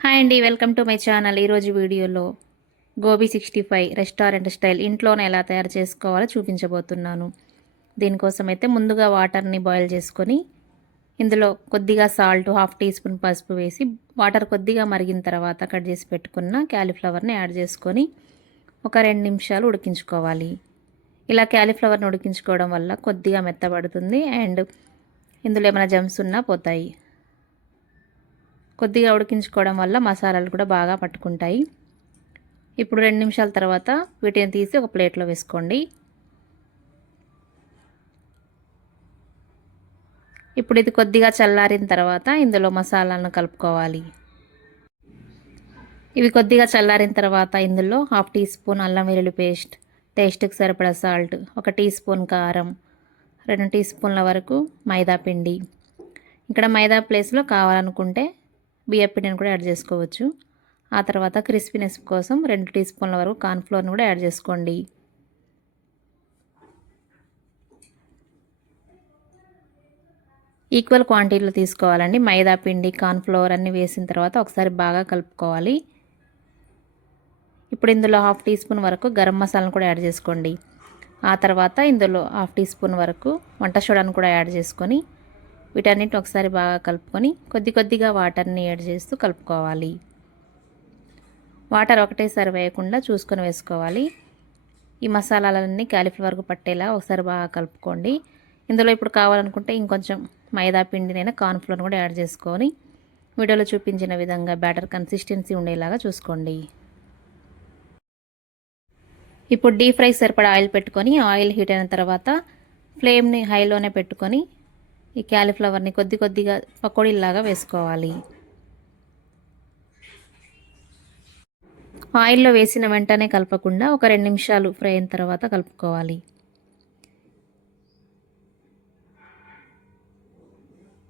Hi అండి welcome to my channel. ఈరోజు వీడియోలో gobi sixty five restaurant style ఇంట్లోనే ఎలా తయారు చేసుకోవాలో చూపించబోతున్నాను. దీనికోసం అయితే ముందుగా వాటర్ని బాయిల్ చేసుకొని ఇందులో కొద్దిగా సాల్ట్ హాఫ్ టీ స్పూన్ పసుపు వేసి వాటర్ కొద్దిగా మరిగిన తర్వాత కట్ చేసి పెట్టుకున్న క్యాలీఫ్లవర్ని యాడ్ చేసుకొని ఒక రెండు నిమిషాలు ఉడికించుకోవాలి. ఇలా క్యాలీఫ్లవర్ని ఉడికించుకోవడం వల్ల కొద్దిగా మెత్తబడుతుంది అండ్ ఇందులో ఏమైనా జమ్స్ ఉన్నా పోతాయి. కొద్దిగా ఉడికించుకోవడం వల్ల మసాలాలు కూడా బాగా పట్టుకుంటాయి. ఇప్పుడు రెండు నిమిషాల తర్వాత వీటిని తీసి ఒక ప్లేట్లో వేసుకోండి. ఇప్పుడు ఇది కొద్దిగా చల్లారిన తర్వాత ఇందులో మసాలాలను కలుపుకోవాలి. ఇవి కొద్దిగా చల్లారిన తర్వాత ఇందులో హాఫ్ టీ స్పూన్ అల్లం వెల్లుల్లి పేస్ట్ టేస్ట్కి సరిపడా సాల్ట్ ఒక టీ స్పూన్ కారం రెండు టీ స్పూన్ల వరకు మైదా పిండి. ఇక్కడ మైదా ప్లేస్లో కావాలనుకుంటే బియ్యపిండిని కూడా యాడ్ చేసుకోవచ్చు. ఆ తర్వాత క్రిస్పీనెస్ కోసం రెండు టీ స్పూన్ల వరకు కార్న్ఫ్లోర్ని కూడా యాడ్ చేసుకోండి. ఈక్వల్ క్వాంటిటీలో తీసుకోవాలండి. మైదా పిండి కార్న్ఫ్లోర్ అన్నీ వేసిన తర్వాత ఒకసారి బాగా కలుపుకోవాలి. ఇప్పుడు ఇందులో హాఫ్ టీ స్పూన్ వరకు గరం మసాలాను కూడా యాడ్ చేసుకోండి. ఆ తర్వాత ఇందులో హాఫ్ టీ స్పూన్ వరకు వంట సోడాను కూడా యాడ్ చేసుకొని వీటన్నిటిని ఒకసారి బాగా కలుపుకొని కొద్ది కొద్దిగా వాటర్ని యాడ్ చేస్తూ కలుపుకోవాలి. వాటర్ ఒకటేసారి వేయకుండా చూసుకొని వేసుకోవాలి. ఈ మసాలాలన్నీ క్యాలీఫ్లవర్కు పట్టేలా ఒకసారి బాగా కలుపుకోండి. ఇందులో ఇప్పుడు కావాలనుకుంటే ఇంకొంచెం మైదా పిండినైనా కార్న్ఫ్లోర్ కూడా యాడ్ చేసుకొని వీడియోలో చూపించిన విధంగా బ్యాటర్ కన్సిస్టెన్సీ ఉండేలాగా చూసుకోండి. ఇప్పుడు డీప్ ఫ్రై సరిపడా ఆయిల్ పెట్టుకొని ఆయిల్ హీట్ అయిన తర్వాత ఫ్లేమ్ని హైలోనే పెట్టుకొని ఈ క్యాలీఫ్లవర్ని కొద్ది కొద్దిగా పకోడీలాగా వేసుకోవాలి. ఆయిల్లో వేసిన వెంటనే కలపకుండా ఒక రెండు నిమిషాలు ఫ్రై అయిన తర్వాత కలుపుకోవాలి.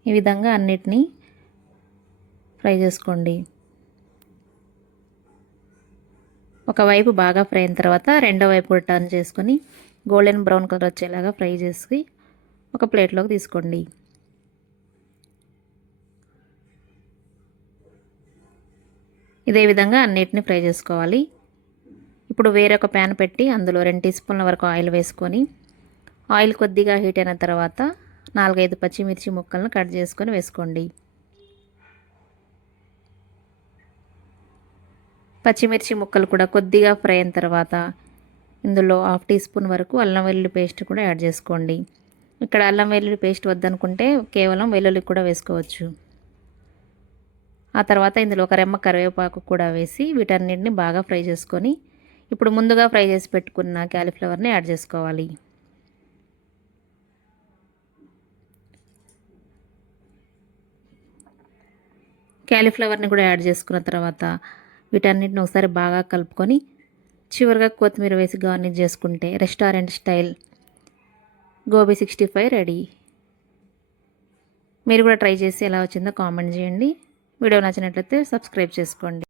ఈ విధంగా అన్నిటినీ ఫ్రై చేసుకోండి. ఒకవైపు బాగా ఫ్రై అయిన తర్వాత రెండో వైపు టర్న్ చేసుకొని గోల్డెన్ బ్రౌన్ కలర్ వచ్చేలాగా ఫ్రై చేసి ఒక ప్లేట్లోకి తీసుకోండి. ఇదే విధంగా అన్నిటిని ఫ్రై చేసుకోవాలి. ఇప్పుడు వేరొక ప్యాన్ పెట్టి అందులో రెండు టీ స్పూన్ల వరకు ఆయిల్ వేసుకొని ఆయిల్ కొద్దిగా హీట్ అయిన తర్వాత నాలుగైదు పచ్చిమిర్చి ముక్కలను కట్ చేసుకొని వేసుకోండి. పచ్చిమిర్చి ముక్కలు కూడా కొద్దిగా ఫ్రై అయిన తర్వాత ఇందులో హాఫ్ టీ స్పూన్ వరకు అల్లం వెల్లుల్లి పేస్ట్ కూడా యాడ్ చేసుకోండి. ఇక్కడ అల్లం వెల్లుల్లి పేస్ట్ వద్దనుకుంటే కేవలం వెల్లుల్లి కూడా వేసుకోవచ్చు. ఆ తర్వాత ఇందులో ఒక రెమ్మ కరివేపాకు కూడా వేసి వీటన్నిటిని బాగా ఫ్రై చేసుకొని ఇప్పుడు ముందుగా ఫ్రై చేసి పెట్టుకున్న క్యాలీఫ్లవర్ని యాడ్ చేసుకోవాలి. క్యాలీఫ్లవర్ని కూడా యాడ్ చేసుకున్న తర్వాత వీటన్నిటిని ఒకసారి బాగా కలుపుకొని చివరిగా కొత్తిమీర వేసి గార్నిష్ చేసుకుంటే restaurant style gobi sixty five ready. మీరు కూడా ట్రై చేసి ఎలా వచ్చిందో కామెంట్ చేయండి. వీడియో నచ్చినట్లయితే సబ్స్క్రైబ్ చేసుకోండి.